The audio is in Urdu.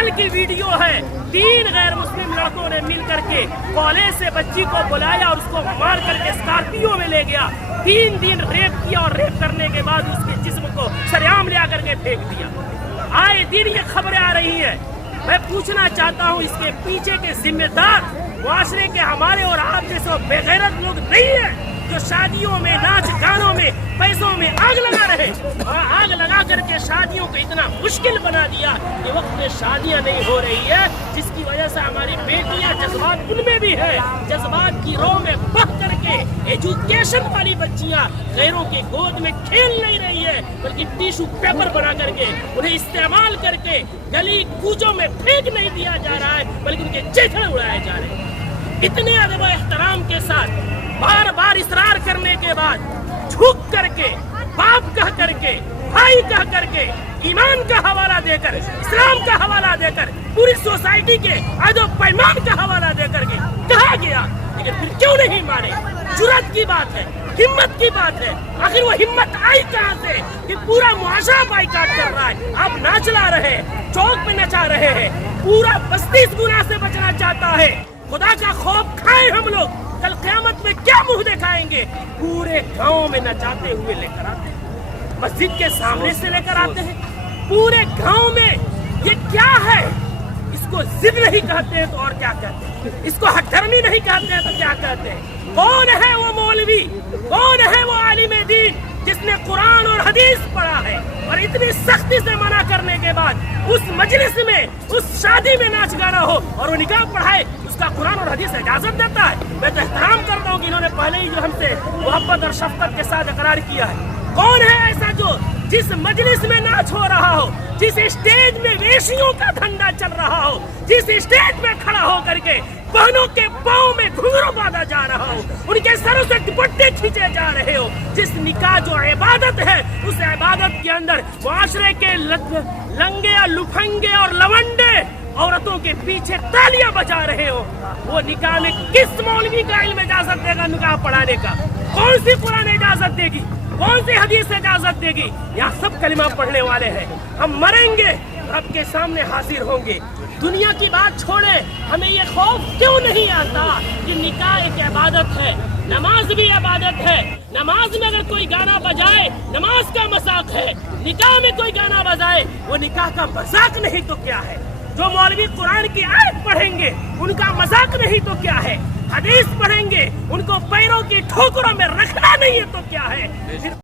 کل کی ویڈیو ہے، 3 غیر مسلم لڑکوں نے مل کر کے کالج سے بچی کو بلایا اور اس کو مار کر کے اسکارپیو میں لے گیا، 3 دن ریپ کیا اور ریپ کرنے کے بعد اس کے جسم کو سریعام لے کر کے پھینک دیا۔ آئے دن یہ خبریں آ رہی ہیں۔ میں پوچھنا چاہتا ہوں اس کے پیچھے کے ذمہ دار معاشرے کے ہمارے اور آپ جیسے بے غیرت لوگ نہیں ہیں جو شادیوں میں ناچ گانوں میں پیسوں میں آگ لگا رہے اور آگ لگا کر کے شادیوں کو اتنا مشکل بنا دیا کہ وقت میں شادیاں نہیں ہو رہی ہے، جس کی وجہ سے ہماری بیٹیاں جذبات ان میں بھی ہے، جذبات کی رو میں بہہ کر کے ایجوکیشن والی بچیاں غیروں کی گود میں کھیل نہیں رہی ہے بلکہ ٹیشو پیپر بنا کر کے انہیں استعمال کر کے گلی کوچوں میں پھینک نہیں دیا جا رہا ہے بلکہ ان کے چیتھڑے اڑائے جا رہے ہیں۔ اتنے ادب و احترام کے ساتھ بار بار اصرار کرنے کے بعد جھک کر کے باپ کہہ کر کے بھائی کہہ کر کے ایمان کا حوالہ دے کر اسلام کا حوالہ دے کر پوری سوسائٹی کے عہد و پیمان کا حوالہ دے کر کے کہا گیا، لیکن پھر کیوں نہیں مانے؟ جرأت کی بات ہے، ہمت کی بات ہے۔ آخر وہ ہمت آئی کہاں سے کہ پورا معاشرہ بائیکاٹ کر رہا ہے، آپ ناچ لا رہے ہیں، چوک پہ نچا رہے ہیں، پورا بستی اس گناہ سے بچنا چاہتا ہے۔ خدا کا خوف کھائیں ہم لوگ، کل قیامت میں کیا منہ دکھائیں گے؟ پورے گاؤں میں نچاتے ہوئے لے کر آتے ہیں، مسجد کے سامنے سے لے کر آتے ہیں، پورے گاؤں میں۔ یہ کیا ہے؟ اس کو ضد نہیں کہتے ہیں تو اور کیا کہتے ہیں؟ اس کو حق دھرمی نہیں کہتے ہیں تو کیا کہتے ہیں؟ کون ہے وہ مولوی، کون ہے وہ عالم دین جس نے قرآن اور حدیث پڑھا ہے اور اتنی سختی سے منع کرنے کے بعد اس مجلس میں اس شادی میں ناچ گانا ہو اور وہ نکاح پڑھائے؟ اس کا قرآن اور حدیث اجازت دیتا ہے؟ میں تو احترام کرتا ہوں کہ انہوں نے پہلے ہی جو ہم سے محبت اور شفقت کے ساتھ اقرار کیا ہے۔ کون ہے ایسا جو جس مجلس میں ناچ ہو رہا ہو، جس اسٹیج میں ویشیوں کا دھندا چل رہا ہو، جس اسٹیج میں کھڑا ہو کر کے بہنوں کے پاؤں میں گھنگرو باندھا جا رہا ہو، ان کے سروں سے دوپٹے کھینچے جا رہے ہو، جس نکاح جو عبادت ہے اس عبادت کے اندر معاشرے کے لنگے اور لفنگے اور لونڈے عورتوں کے پیچھے تالیاں بجا رہے ہو، وہ نکاح میں کس مولوی کا علم اجازت دے گا نکاح پڑھانے کا؟ کون سی قرآن اجازت دے گی؟ کون سی حدیث اجازت دے گی؟ یہاں سب کلمہ پڑھنے والے ہیں، ہم مریں گے رب کے سامنے حاضر ہوں گے۔ دنیا کی بات چھوڑے، ہمیں یہ خوف کیوں نہیں آتا کہ نکاح ایک عبادت ہے، نماز بھی عبادت ہے، نماز میں اگر کوئی گانا بجائے نماز کا مذاق ہے، نکاح میں کوئی گانا بجائے وہ نکاح کا مذاق نہیں تو کیا ہے؟ جو مولوی قرآن کی آیت پڑھیں گے ان کا مذاق نہیں تو کیا ہے؟ حدیث پڑھیں گے ان کو پیروں کی ٹھوکروں میں رکھنا نہیں ہے تو کیا ہے؟